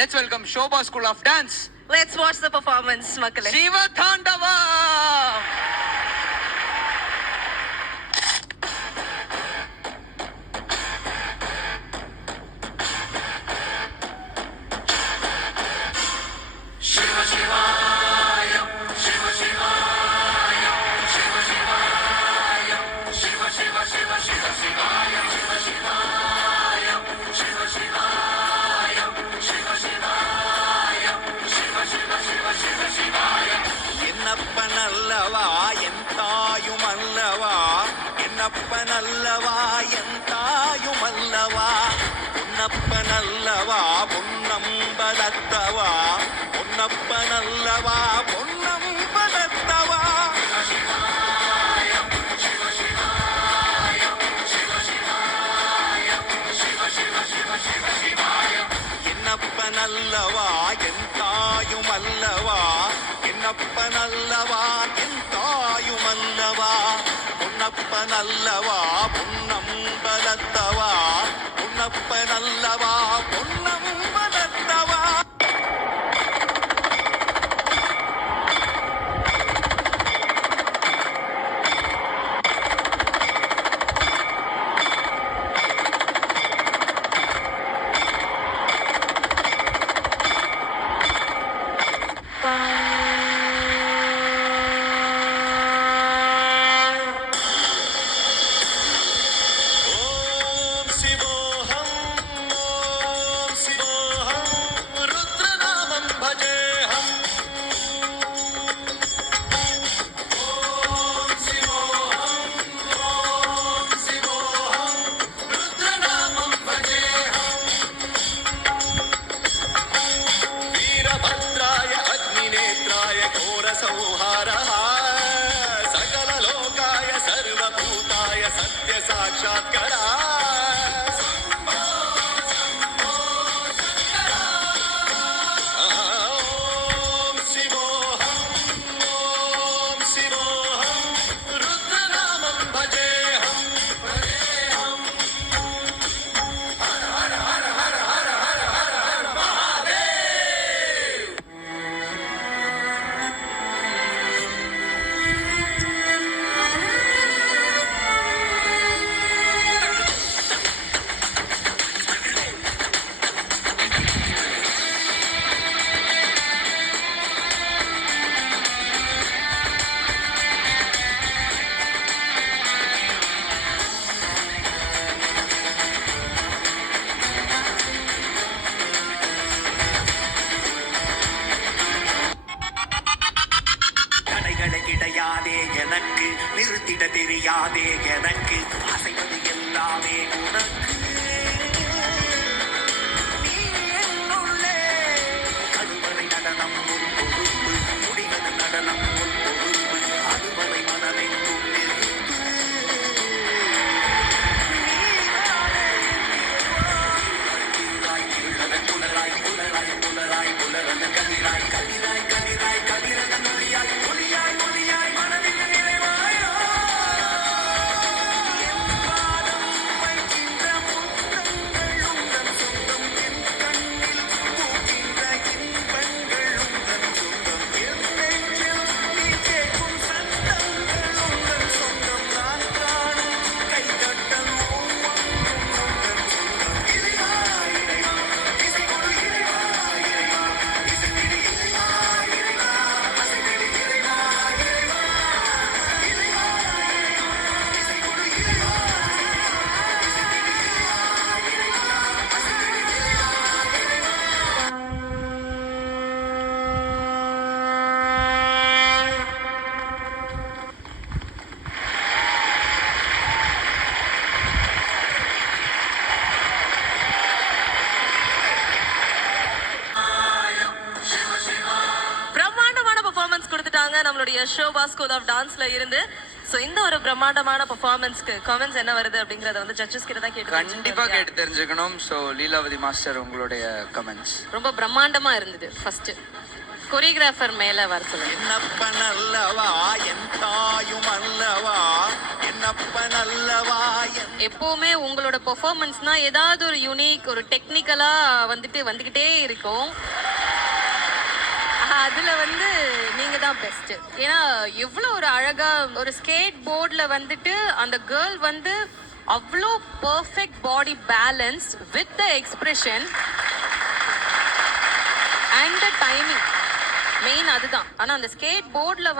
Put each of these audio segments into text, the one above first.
Let's welcome Shobha School of Dance. Let's watch the performance, Makale. Shiva Thandava. Shiva Shivaya, Shiva Shivaya, Shiva Shivaya, Shiva Shiva Shiva Shiva Shivaya, Shiva Shivaya, Shiva Shivaya, Shiva Shivaya, Shiva Shiva Shiva Shiva Shivaya. என்னப்பனல்லவா என் தாயுமல்லவா, என்னப்பனல்லவா என் தாயுமல்லவா, பொன்னப்பனல்லவா பொன்னம்பலத்தவா, பொன்னப்பனல்லவா பொன்னம்பலத்தவா. என்னப்பனல்லவா என் தாயுமல்லவா, என்னப்பனல்லவா என் தாயுமல்லவா, பொன்னப்பனல்லவா பொன்னம்பலத்தவா, பொன்னப்பனல்லவா பொன்னம்பலத்தவா. संहारः सकललोकाय सर्वभूताय सत्य साक्षात्करा. ओम शिवोऽहं, ओम शिवोऽहं, रुद्रनामं भजेऽहं, भजेऽहं. हर हर हर हर हर हर हर हर महादेव. கிடையாதே எனக்கு, நிறுத்திட தெரியாதே எனக்கு, அசைவது எல்லாமே உனக்கு. நீ என்னுள்ளே கருவறை நடனம் உன் பொறுப்பு, முடிவது நடனம் உன் பொறுப்பு, அதுவரை மனமெங்கும் நெருப்பு. நீராய் திருளவன் புலராய் புலராய் புலராய் புலரன கதிராய் கதிராய் கதிராய் கதிரன நொழியாய் ஒளியாய் ஒளியாய் மனதில் நிறைவாயோ. என் பாதம் வைக்கின்ற முத்தங்கள் உந்தன் சொந்தம், என் கண்ணில் பூக்கின்ற இன்பங்கள் உந்தன் சொந்தம், என் நெஞ்சில் நீ கேட்கும் சத்தங்கள் உந்தன் சொந்தம், நான் காணும் கைதட்டல் ஒவ்வொன்றும் உந்தன் சொந்தம். இறைவா இறைவா இசை கொடு, இறைவா இறைவா இசை பிடி, இறைவா இறைவா அசை பிடி, இறைவா இறைவா இறைவா இசை கொடு, இறைவா இசை பிடி, இறைவா இறைவா அசை பிடி, இறைவா பிரம்மாண்டமான பெர்ஃபார்மன்ஸ் கொடுத்துட்டாங்க நம்மளுடைய ஷோபா ஸ்கூல் ஆஃப் டான்ஸ்ல இருந்து. சோ இந்த ஒரு பிரம்மாண்டமான பெர்ஃபார்மன்ஸ்க்கு கமெண்ட்ஸ் என்ன வருது அப்படிங்கறத வந்து ஜட்ஜஸ் கிட்ட தான் கேட்டு கண்டிப்பா கேட்டு தெரிஞ்சுக்கணும். ஸோ லீலாவதி மாஸ்டர், உங்களுடைய கமெண்ட்ஸ். ரொம்ப பிரம்மாண்டமா இருந்தது. ஃபர்ஸ்ட் கொரியோகிராஃபர் மேல வர சொல்லுங்க. என்னப்பன் அல்லவா என் தாயும் அல்லவா, என்னப்பன் அல்லவா என் எப்பவுமே உங்களோட பெர்ஃபார்மன்ஸ்னா ஏதாவது ஒரு யூனிக் ஒரு டெக்னிக்கலா வந்துகிட்டே இருக்கும். அதுல நீங்க தான் பெஸ்ட். ஏன்னா எவ்வளவு ஒரு அழகா ஒரு ஸ்கேட் போர்ட்ல அந்த கேர்ள் அவ்வளோ perfect body balance with the expression and the timing main அதுதான். ஆனா அந்த ஸ்கேட் போர்ட்ல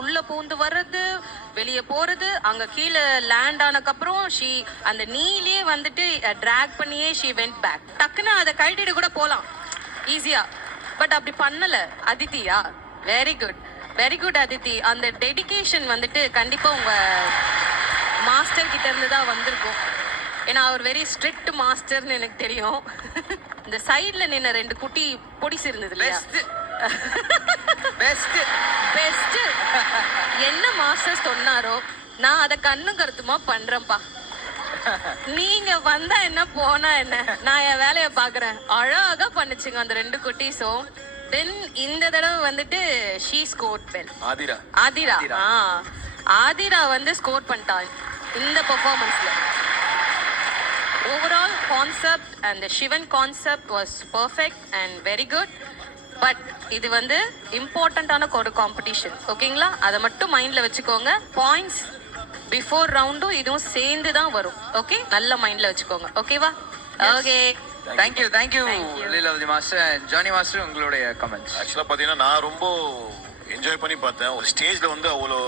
உள்ள பூந்து வர்றது வெளியே போறது அங்க கீழே லேண்ட் ஆனக்கப்புறம் அந்த நீலே டிராக் பண்ணியே ஷீ வெண்ட் பேக். டக்குன்னு அதை கழட்டிட்டு கூட போலாம் ஈஸியா. பட் அப்படி பண்ணல அதித்தியா. Very good, very good Aditi. அந்த டெடிகேஷன் கண்டிப்பா உங்க மாஸ்டர் கிட்ட இருந்து தான் வந்திருக்கும். ஏன்னா அவர் வெரி ஸ்ட்ரிக்ட் மாஸ்டர்னு எனக்கு தெரியும். இந்த சைடுல நின்ன 2 குட்டி பொடிசு இருந்தது இல்லையா? பெஸ்ட் பெஸ்ட் என்ன மாஸ்டர் சொன்னாரோ நான் அதை கண்ணும் கருத்துமா பண்றேன்ப்பா. நீங்க வந்தா என்ன போனா என்ன, நான் என் வேலைய பாக்குறேன். அழகா பண்ணுச்சுங்க அந்த 2 குட்டீஸும். தென் இந்த தடவை she scored well. Aathira Aathira score பண்ணிட்டான் இந்த பெர்ஃபார்மன்ஸ்ல. Overall concept and Sivan concept was perfect and very good. But இது இம்பார்ட்டன்டான ஒரு காம்படிஷன், ஓகேங்களா? அதை மட்டும் மைண்ட்ல வச்சுக்கோங்க. பாயிண்ட்ஸ் பிஃபோர் ரவுண்டும் இதுவும் சேர்ந்து தான் வரும். ஓகே, நல்ல மைண்ட்ல வச்சுக்கோங்க. ஓகேவா? Okay, thank you Leelavathi master and Johnny master, உங்களுடைய கமெண்ட்ஸ். ஆக்சுவலாக பார்த்தீங்கன்னா நான் ரொம்ப என்ஜாய் பண்ணி பார்த்தேன். ஒரு ஸ்டேஜில் அவ்வளோ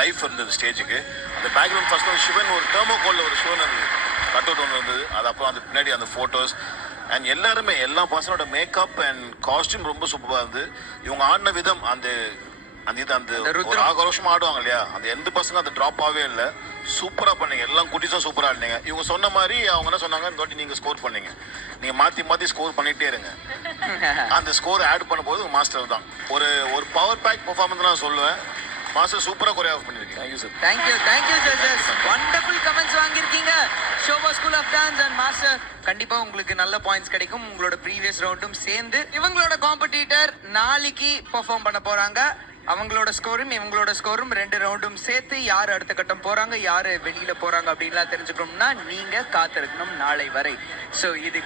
லைஃப் இருந்தது ஸ்டேஜுக்கு. அந்த பேக்ரவுண்ட் ஃபர்ஸ்ட் சிவன் ஒரு டெர்மோகோலில் ஒரு ஷோ கட் அவுட் ஒன்று இருந்தது. அது அப்புறம் அது பின்னாடி அந்த ஃபோட்டோஸ் அண்ட் எல்லாருமே எல்லா பர்சனோட மேக்கப் அண்ட் காஸ்டியூம் ரொம்ப சூப்பராக இருந்தது. இவங்க ஆடின விதம் அந்த ஒரு ஆக்ரோஷமா ஆடுவாங்க இல்லையா, அந்த எந்த பசங்க அந்த ட்ராப் ஆகவே இல்லை. சூப்பரா பண்ணீங்க, எல்லாம் குட்டிஸும் சூப்பரா ஆடினீங்க. இவங்க சொன்ன மாதிரி அவங்க என்ன சொன்னாங்க, இந்த வாட்டி நீங்க ஸ்கோர் பண்ணீங்க, நீங்க மாத்தி ஸ்கோர் பண்ணிட்டே இருங்க. அந்த ஸ்கோர் ஆட் பண்ணும்போது உங்க மாஸ்டர் தான் ஒரு பவர் பேக் பெர்ஃபார்மன்ஸ் நான் சொல்லுவேன். மாஸ்டர் சூப்பரா கொரியோகிராஃப் பண்ணிருக்கீங்க. Thank you sir. Thank you judges. Wonderful comments வாங்கியிருக்கீங்க. Shobha school of dance and master, கண்டிப்பா உங்களுக்கு நல்ல பாயிண்ட்ஸ் கிடைக்கும். உங்களோட ப்ரீவியஸ் ரவுண்டும் சேர்ந்து இவங்களோட காம்படிட்டர் நாளைக்கு பெர்ஃபார்ம் பண்ண போறாங்க. அவங்களோட ஸ்கோரும் இவங்களோட ஸ்கோரும் 2 ரவுண்டும் சேர்த்து யார் அடுத்த கட்டம் போறாங்க, யாரு வெளியில போறாங்க அப்படின்லாம் தெரிஞ்சுக்கணும்னா நீங்க காத்திருக்கணும் நாளை வரை. ஸோ இது